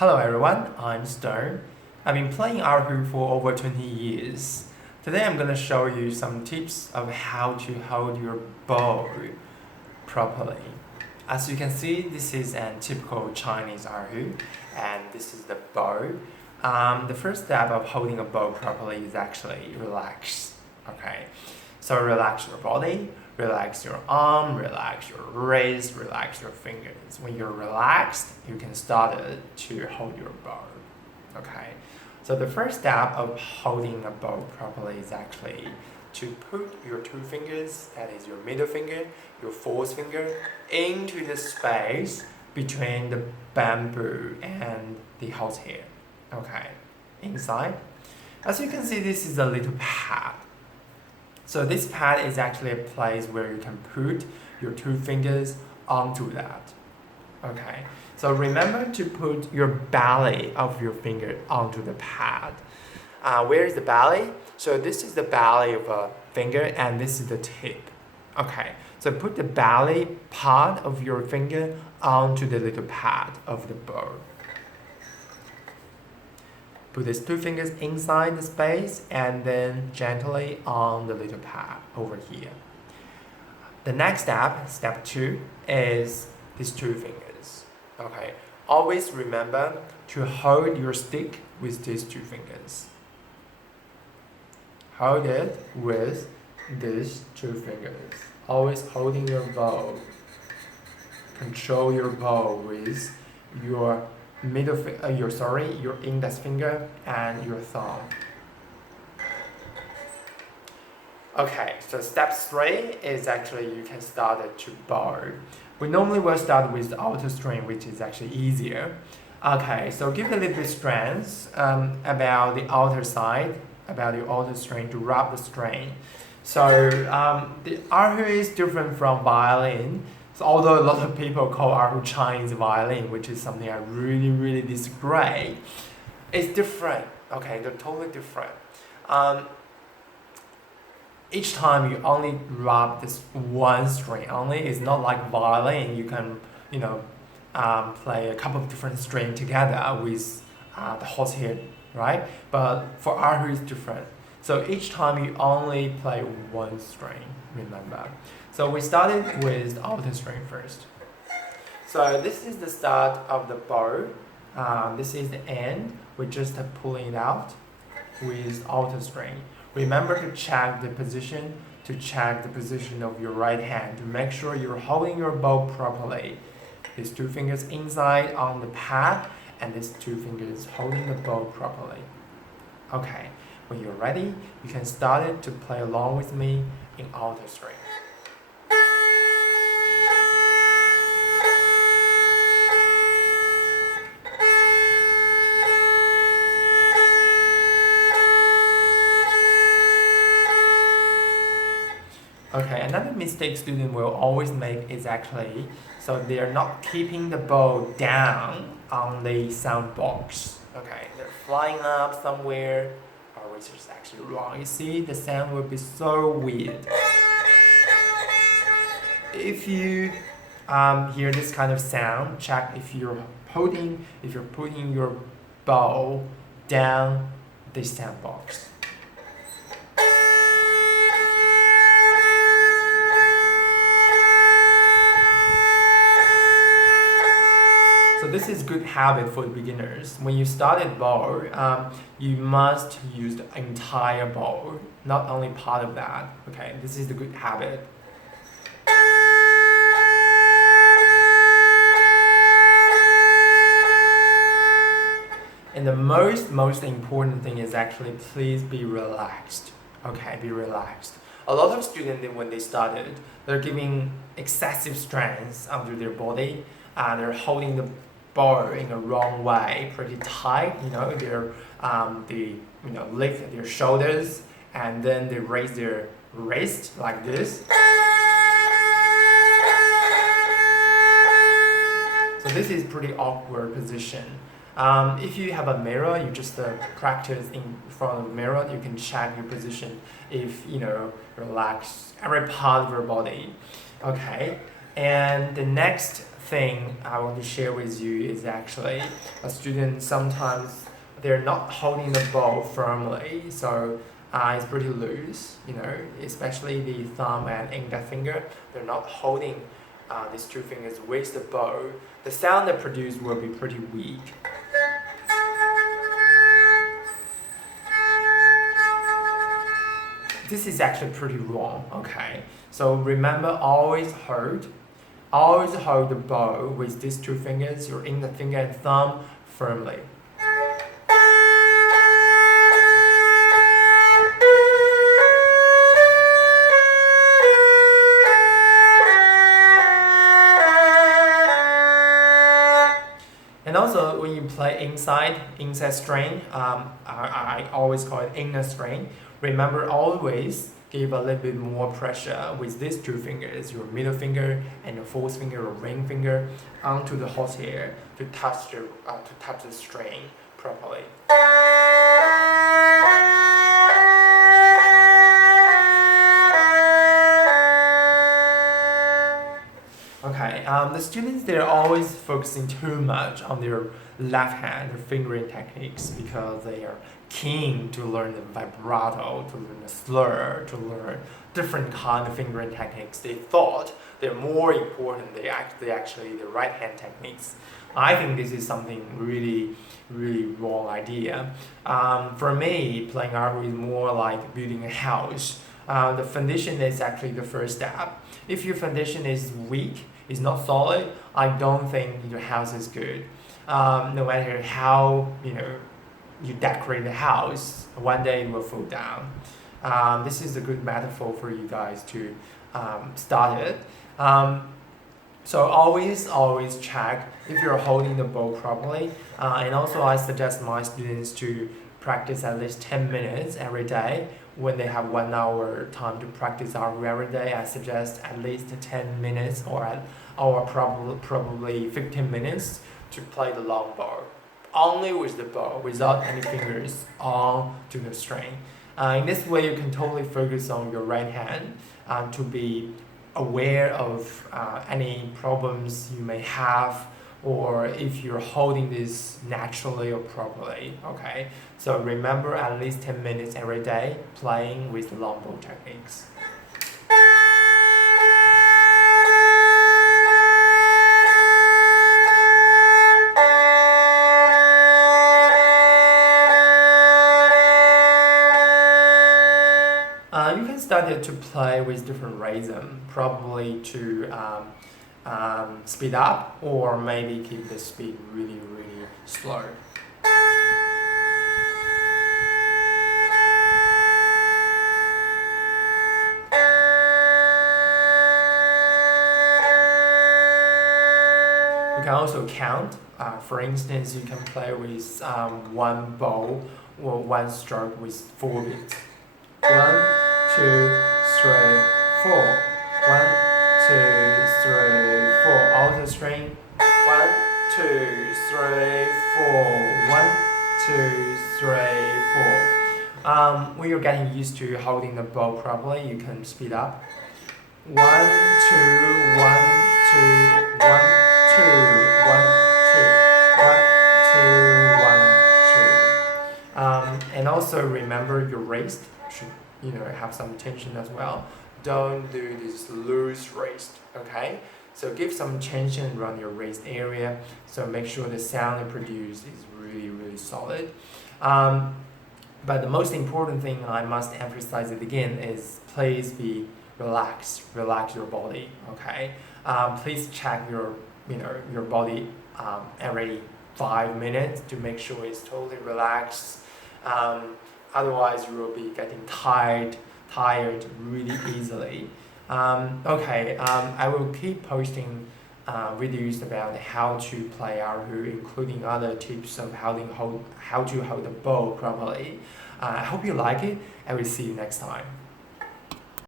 Hello everyone, I'm Stone. I've been playing Erhu for over 20 years. Today I'm going to show you some tips of how to hold your bow properly. As you can see, this is a typical Chinese Erhu, and this is the bow. The first step of holding a bow properly is actually relax. Okay, so relax your body, relax your arm, relax your wrist, relax your fingers. When you're relaxed, you can start to hold your bow. Okay, so the first step of holding a bow properly is actually to put your two fingers, that is your middle finger, your fourth finger, into the space between the bamboo and the horsehair. Okay, inside. As you can see, this is a little pad. So this pad is actually a place where you can put your two fingers onto that. Okay, so remember to put your belly of your finger onto the pad. Where is the belly? So this is the belly of a finger and this is the tip. Okay, so put the belly part of your finger onto the little pad of the bow. Put these two fingers inside the space and then gently on the little pad over here. The next step, step 2, is these two fingers. Okay, always remember to hold your stick with these two fingers. Hold it with these two fingers. Always holding your bow. Control your bow with your your index finger and your thumb. Okay, so step 3 is actually you can start to bow. We normally will start with the outer string, which is actually easier. Okay, so give a little bit strength about the outer side, about your outer string to rub the string. So the Erhu is different from violin. So although a lot of people call Erhu Chinese violin, which is something I really disagree, it's different. Okay, they're totally different. Each time you only rub this one string only. It's not like violin. You can play a couple of different strings together with the horsehair, right? But for Erhu it's different. So each time you only play one string, remember. So we started with the outer string first. So this is the start of the bow. This is the end. We're just pulling it out with outer string. Remember to check the position, of your right hand to make sure you're holding your bow properly. These two fingers inside on the pad and these two fingers holding the bow properly. Okay, when you're ready, you can start it to play along with me in outer string. Okay, another mistake students will always make is actually, so they're not keeping the bow down on the sound box. Okay, they're flying up somewhere, which is actually wrong. You see, the sound will be so weird. If you hear this kind of sound, check if you're putting your bow down the sound box. So this is good habit for beginners. When you start a bow, you must use the entire bow, not only part of that. Okay, this is the good habit. And the most important thing is actually please be relaxed. Okay, be relaxed. A lot of students, when they started, they're giving excessive strength onto their body, and they're holding the bow in a wrong way, pretty tight. They lift their shoulders and then they raise their wrist like this. So this is pretty awkward position. If you have a mirror, you just practice in front of the mirror. You can check your position if relax every part of your body. Okay, and the next thing I want to share with you is actually a student sometimes they're not holding the bow firmly, so it's pretty loose, especially the thumb and index finger. They're not holding these two fingers with the bow. The sound they produce will be pretty weak. This is actually pretty wrong, okay? So remember, always hold the bow with these two fingers, your index finger and thumb, firmly. And also, when you play inside string, I always call it inner string. Remember, always give a little bit more pressure with these two fingers, your middle finger and your fourth finger or ring finger, onto the horsehair to touch the string properly. Okay, the students, they're always focusing too much on their left hand, their fingering techniques, because they are keen to learn the vibrato, to learn the slur, to learn different kind of fingering techniques. They thought they're more important than actually the right hand techniques. I think this is something really, really wrong idea. For me, playing erhu is more like building a house. The foundation is actually the first step. If your foundation is weak, is not solid, I don't think your house is good. No matter how you decorate the house, one day it will fall down. This is a good metaphor for you guys to start it. So always check if you're holding the bow properly. And also I suggest my students to practice at least 10 minutes every day. When they have 1 hour time to practice erhu every day, I suggest at least 10 minutes or probably 15 minutes to play the long bow. Only with the bow, without any fingers on to the string. In this way, you can totally focus on your right hand to be aware of any problems you may have, or if you're holding this naturally or properly, okay? So remember, at least 10 minutes every day playing with the long bow techniques. You can start to play with different rhythm, probably to speed up, or maybe keep the speed really, really slow. You can also count. For instance, you can play with one bow or one stroke with 4 beats. 1, 2, 3, 4. 1, 2, 3, 4. Alto string. 1, 2, 3, 4. 1, 2, 3, 4. When you're getting used to holding the bow properly, you can speed up. 1, 2, 1, 2, 1, 2, 1, 2, 1, 2, 1, 2. And also remember your wrist should have some tension as well. Don't do this loose wrist, okay? So give some tension around your wrist area, so make sure the sound you produce is really, really solid. But the most important thing I must emphasize it again is please be relaxed. Relax your body, okay? Please check your body every 5 minutes to make sure it's totally relaxed. Otherwise, you will be getting tired really easily. I will keep posting videos about how to play erhu, including other tips of how to hold the bow properly. I hope you like it, and we'll see you next time.